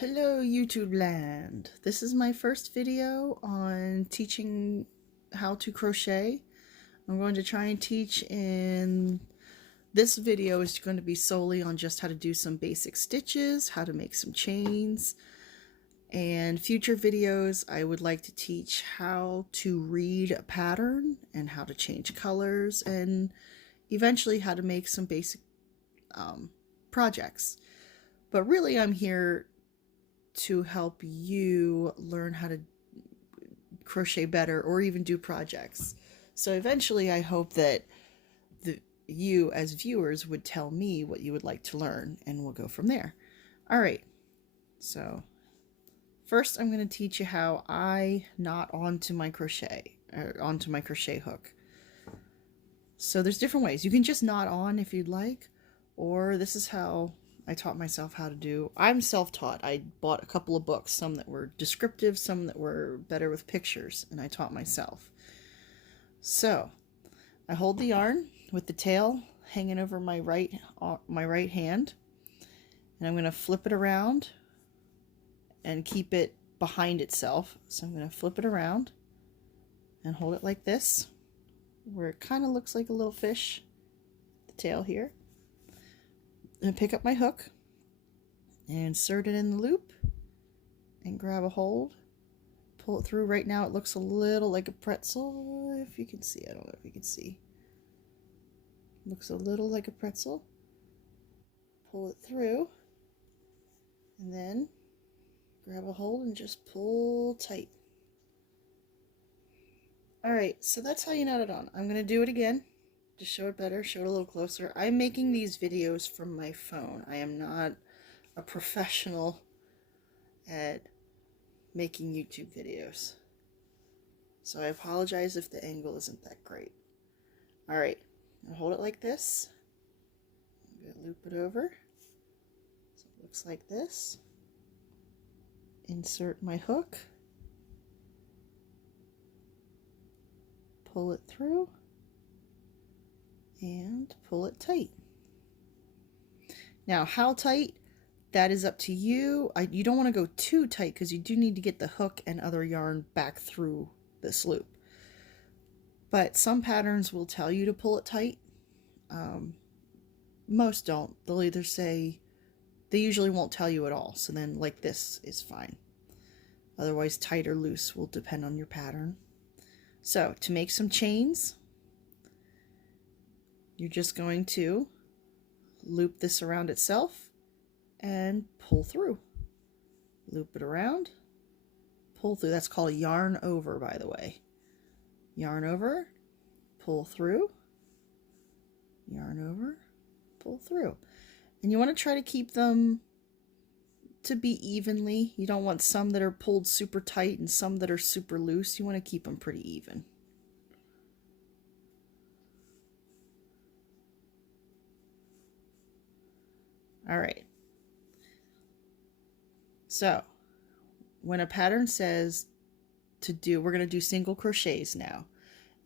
Hello YouTube land. This is my first video on teaching how to crochet. I'm going to try and teach in this video is going to be solely on just how to do some basic stitches, how to make some chains, and future videos I would like to teach how to read a pattern and how to change colors and eventually how to make some basic projects. But really I'm here to help you learn how to crochet better or even do projects. So eventually I hope that you as viewers would tell me what you would like to learn and we'll go from there. All right, so first I'm going to teach you how I knot onto my crochet hook. So there's different ways. You can just knot on if you'd like, or this is how I taught myself how to do. I'm self-taught. I bought a couple of books, some that were descriptive, some that were better with pictures, and I taught myself. So I hold the yarn with the tail hanging over my right hand, and I'm going to flip it around and keep it behind itself. So I'm going to flip it around and hold it like this, where it kind of looks like a little fish, the tail here. And pick up my hook and insert it in the loop and grab a hold, pull it through. Right now it looks a little like a pretzel, if you can see. I don't know if you can see. Looks a little like a pretzel. Pull it through and then grab a hold and just pull tight. Alright, so that's how you knot it on. I'm going to do it again. To show it better, show it a little closer. I'm making these videos from my phone. I am not a professional at making YouTube videos. So I apologize if the angle isn't that great. Alright, I'll hold it like this. I'm going to loop it over. So it looks like this. Insert my hook. Pull it through. And pull it tight. Now, how tight? That is up to you. You don't want to go too tight because you do need to get the hook and other yarn back through this loop. But some patterns will tell you to pull it tight. Most don't. They'll either say, they usually won't tell you at all. So then like this is fine. Otherwise tight or loose will depend on your pattern. So to make some chains, you're just going to loop this around itself and pull through. Loop it around, pull through. That's called a yarn over, by the way. Yarn over, pull through, yarn over, pull through. And you want to try to keep them to be evenly. You don't want some that are pulled super tight and some that are super loose. You want to keep them pretty even. All right. So when a pattern says to do, we're going to do single crochets now.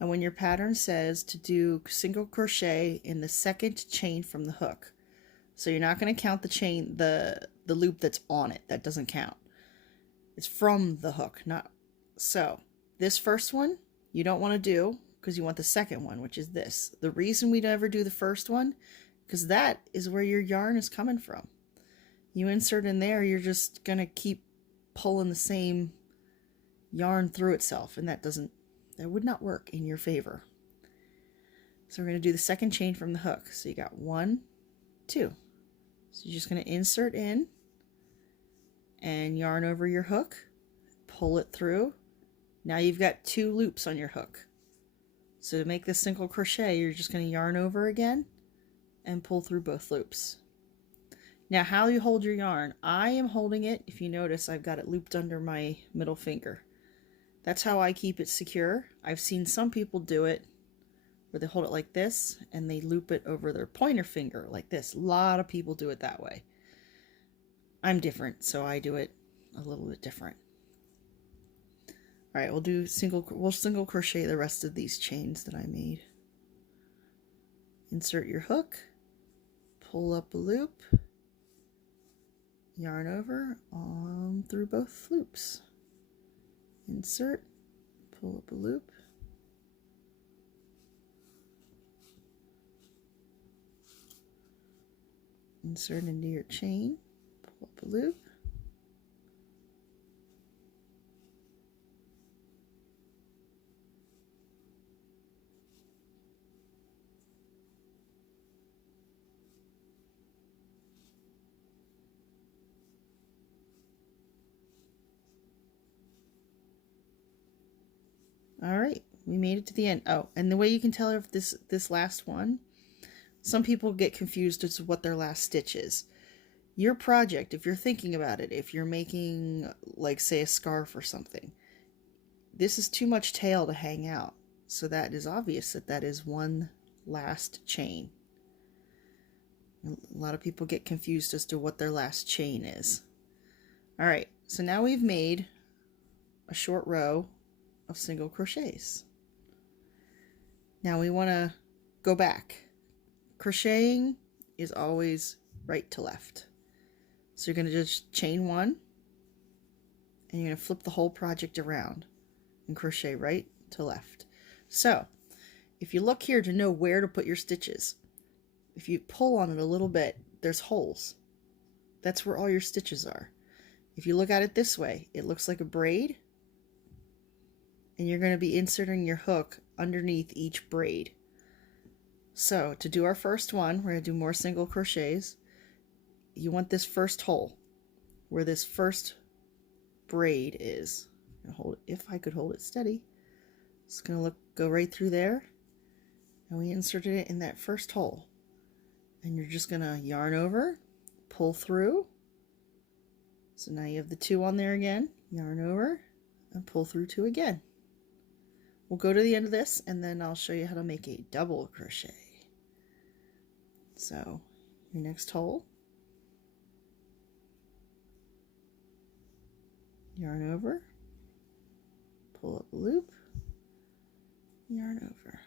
And when your pattern says to do single crochet in the second chain from the hook. So you're not going to count the chain, the loop that's on it. That doesn't count. It's from the hook, not. So this first one you don't want to do because you want the second one, which is this. The reason we never do the first one, because that is where your yarn is coming from. You insert in there, you're just going to keep pulling the same yarn through itself, and that would not work in your favor. So we're going to do the second chain from the hook. So you got 1, 2. So you're just going to insert in and yarn over your hook, pull it through. Now you've got 2 loops on your hook. So to make this single crochet, you're just going to yarn over again and pull through both loops. Now how you hold your yarn, I am holding it, if you notice I've got it looped under my middle finger. That's how I keep it secure. I've seen some people do it where they hold it like this and they loop it over their pointer finger like this. A lot of people do it that way. I'm different, so I do it a little bit different. All right, we'll single crochet the rest of these chains that I made. Insert your hook, pull up a loop, yarn over on through both loops. Insert, pull up a loop, insert into your chain, pull up a loop, all right, we made it to the end. Oh, and the way you can tell if this last one, some people get confused as to what their last stitch is. Your project, if you're thinking about it, if you're making, like, say, a scarf or something, this is too much tail to hang out. So that is obvious that that is one last chain. A lot of people get confused as to what their last chain is. All right, so now we've made a short row of single crochets. Now we want to go back. Crocheting is always right to left. So you're going to just chain one, and you're going to flip the whole project around and crochet right to left. So if you look here to know where to put your stitches, if you pull on it a little bit, there's holes. That's where all your stitches are. If you look at it this way, it looks like a braid, and you're going to be inserting your hook underneath each braid. So to do our first one, we're going to do more single crochets. You want this first hole where this first braid is. Hold it, if I could hold it steady. It's going to go right through there, and we inserted it in that first hole. And you're just going to yarn over, pull through. So now you have the two on there again, yarn over, and pull through two again. We'll go to the end of this, and then I'll show you how to make a double crochet. So your next hole, yarn over, pull up a loop, yarn over.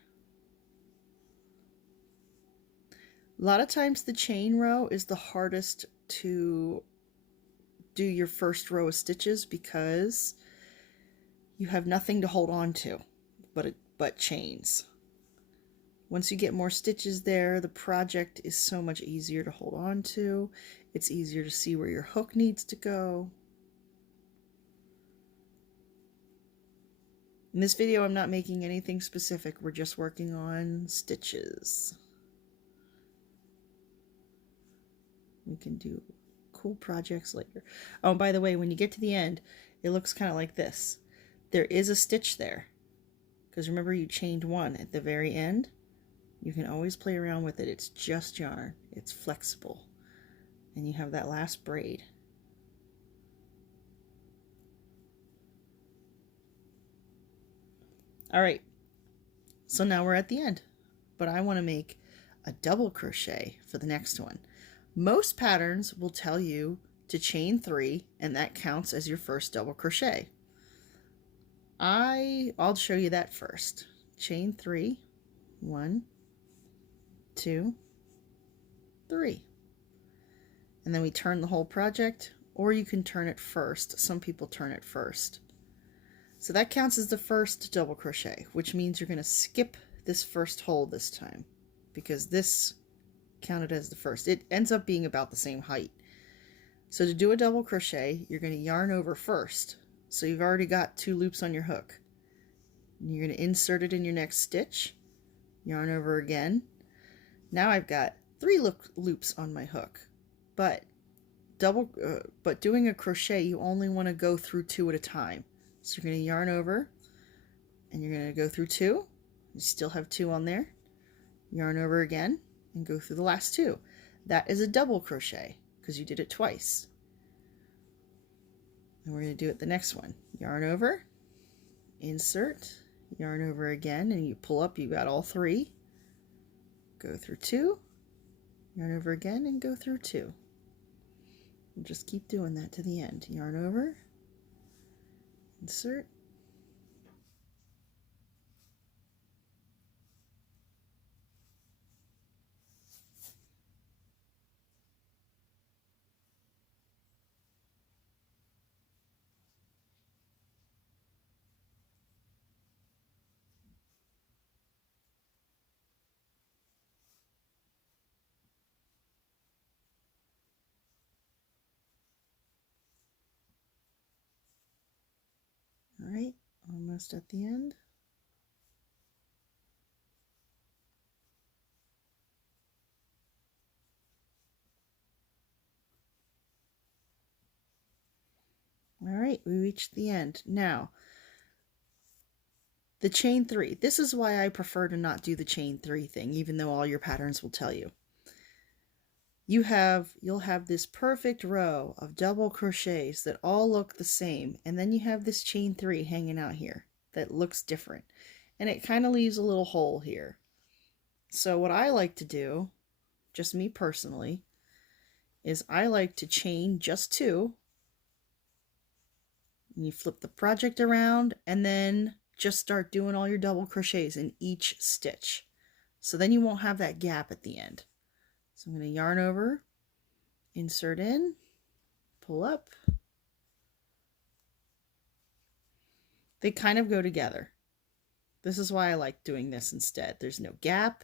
A lot of times the chain row is the hardest to do your first row of stitches because you have nothing to hold on to but chains. Once you get more stitches there, the project is so much easier to hold on to. It's easier to see where your hook needs to go. In this video, I'm not making anything specific. We're just working on stitches. We can do cool projects later. Oh, and by the way, when you get to the end, it looks kind of like this. There is a stitch there, because remember you chained one at the very end. You can always play around with it. It's just yarn. It's flexible. And you have that last braid. All right, so now we're at the end, but I want to make a double crochet for the next one. Most patterns will tell you to chain 3, and that counts as your first double crochet. I'll show you that first. Chain 3, 1, 2, 3. And then we turn the whole project, or you can turn it first. Some people turn it first. So that counts as the first double crochet, which means you're going to skip this first hole this time, because this counted as the first. It ends up being about the same height. So to do a double crochet, you're going to yarn over first. So you've already got 2 loops on your hook. And you're going to insert it in your next stitch, yarn over again. Now I've got 3 loops on my hook, but doing a crochet, you only want to go through 2 at a time. So you're going to yarn over, and you're going to go through 2. You still have 2 on there. Yarn over again, and go through the last 2. That is a double crochet, because you did it twice. And we're going to do it the next one. Yarn over, insert, yarn over again, and you pull up, you got all 3. Go through 2, yarn over again, and go through 2. And just keep doing that to the end. Yarn over, insert, All right, almost at the end. All right, we reached the end. Now, the chain 3. This is why I prefer to not do the chain 3 thing, even though all your patterns will tell you. You'll have this perfect row of double crochets that all look the same, and then you have this chain 3 hanging out here that looks different, and it kind of leaves a little hole here. So what I like to do, just me personally, is I like to chain just 2. And you flip the project around and then just start doing all your double crochets in each stitch. So then you won't have that gap at the end. So I'm going to yarn over, insert in, pull up. They kind of go together. This is why I like doing this instead. There's no gap.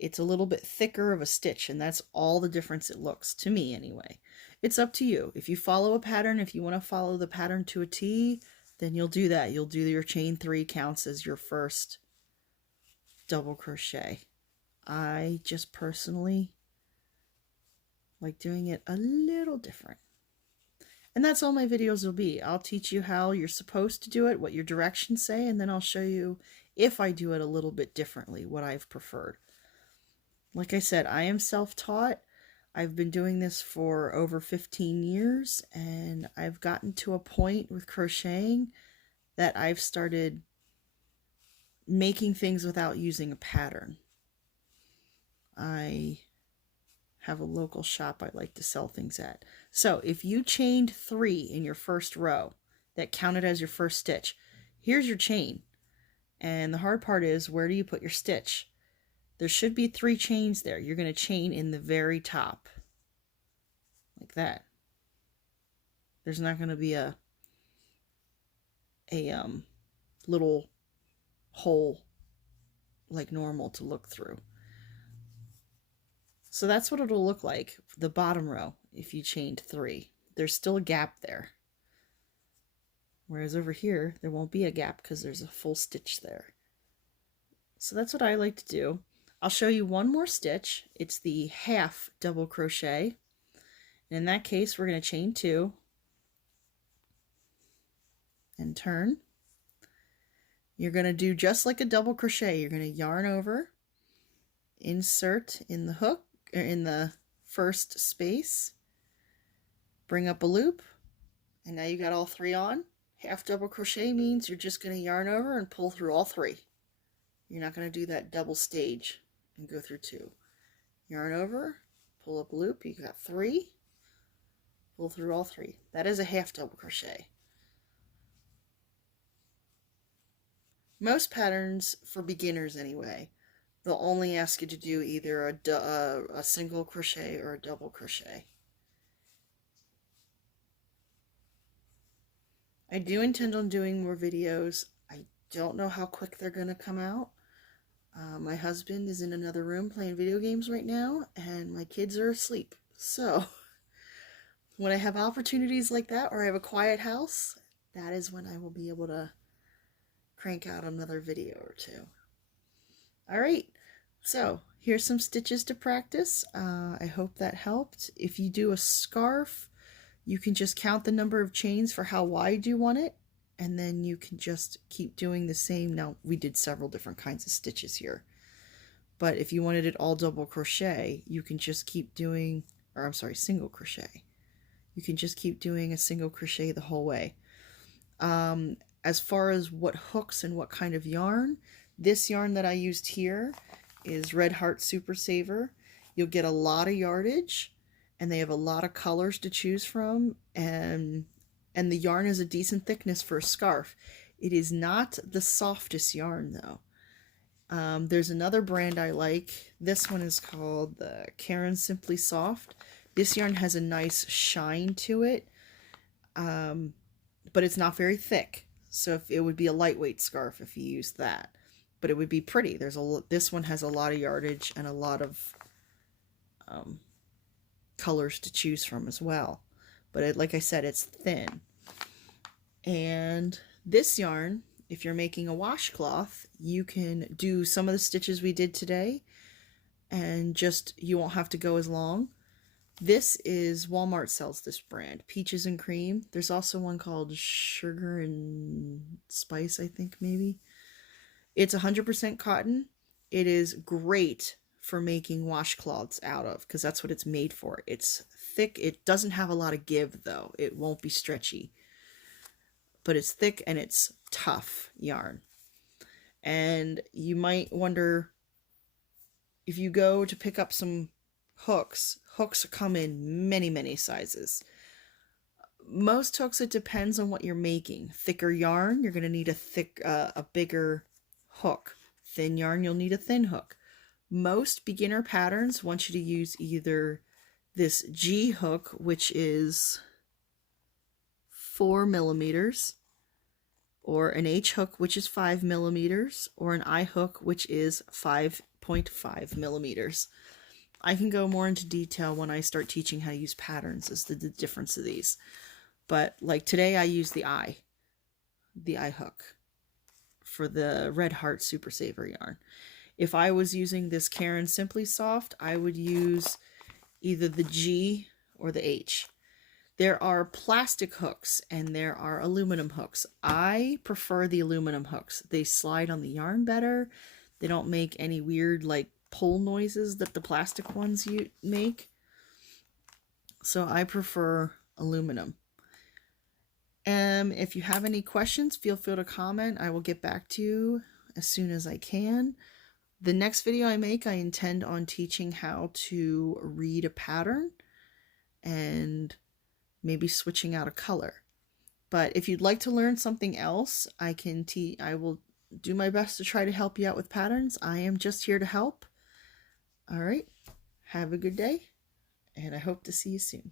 It's a little bit thicker of a stitch, and that's all the difference it looks, to me anyway. It's up to you. If you follow a pattern, if you want to follow the pattern to a T, then you'll do that. You'll do your chain 3 counts as your first double crochet. I just personally like doing it a little different. And that's all my videos will be. I'll teach you how you're supposed to do it, what your directions say, and then I'll show you if I do it a little bit differently, what I've preferred. Like I said, I am self-taught. I've been doing this for over 15 years, and I've gotten to a point with crocheting that I've started making things without using a pattern. I have a local shop I like to sell things at. So if you chained 3 in your first row that counted as your first stitch, here's your chain. And the hard part is, where do you put your stitch? There should be 3 chains there. You're going to chain in the very top. Like that. There's not going to be a little hole like normal to look through. So that's what it'll look like, the bottom row, if you chained 3. There's still a gap there. Whereas over here, there won't be a gap because there's a full stitch there. So that's what I like to do. I'll show you one more stitch. It's the half double crochet. And in that case, we're going to chain 2 and turn. You're going to do just like a double crochet. You're going to yarn over, insert in the hook, or in the first space, bring up a loop, and now you got all 3 on. Half double crochet means you're just going to yarn over and pull through all 3. You're not going to do that double stage and go through 2. Yarn over, pull up a loop, you got 3, pull through all 3. That is a half double crochet. Most patterns, for beginners anyway, they'll only ask you to do either a single crochet or a double crochet. I do intend on doing more videos. I don't know how quick they're going to come out. My husband is in another room playing video games right now, and my kids are asleep. So when I have opportunities like that, or I have a quiet house, that is when I will be able to crank out another video or 2. Alright, so here's some stitches to practice. I hope that helped. If you do a scarf, you can just count the number of chains for how wide you want it, and then you can just keep doing the same. Now, we did several different kinds of stitches here, but if you wanted it all double crochet, you can just keep doing, or I'm sorry, single crochet. You can just keep doing a single crochet the whole way. As far as what hooks and what kind of yarn, this yarn that I used here is Red Heart Super Saver. You'll get a lot of yardage, and they have a lot of colors to choose from, and the yarn is a decent thickness for a scarf. It is not the softest yarn though. There's another brand I like. This one is called the Karen Simply Soft. This yarn has a nice shine to it, but it's not very thick. So if it would be a lightweight scarf if you used that, but it would be pretty. This one has a lot of yardage and a lot of colors to choose from as well. But like I said, it's thin. And This yarn, if you're making a washcloth, you can do some of the stitches we did today and just, you won't have to go as long. This is, Walmart sells this brand, Peaches and Cream. There's also one called Sugar and Spice, I think, maybe. It's 100% cotton. It is great for making washcloths out of, because that's what it's made for. It's thick. It doesn't have a lot of give, though. It won't be stretchy. But it's thick and it's tough yarn. And you might wonder, if you go to pick up some hooks come in many sizes. Most hooks, it depends on what you're making. Thicker yarn, you're going to need a bigger hook. Thin yarn, you'll need a thin hook. Most beginner patterns want you to use either this G hook, which is 4 millimeters, or an H hook, which is 5 millimeters, or an I hook, which is 5.5 millimeters. I can go more into detail when I start teaching how to use patterns as to the difference of these. But like today, I use the I hook for the Red Heart Super Saver yarn. If I was using this Caron Simply Soft, I would use either the G or the H. There are plastic hooks and there are aluminum hooks. I prefer the aluminum hooks. They slide on the yarn better. They don't make any weird like pull noises that the plastic ones you make. So I prefer aluminum. If you have any questions, feel free to comment. I will get back to you as soon as I can. The next video I make, I intend on teaching how to read a pattern and maybe switching out a color. But if you'd like to learn something else, I will do my best to try to help you out with patterns. I am just here to help. All right. Have a good day, and I hope to see you soon.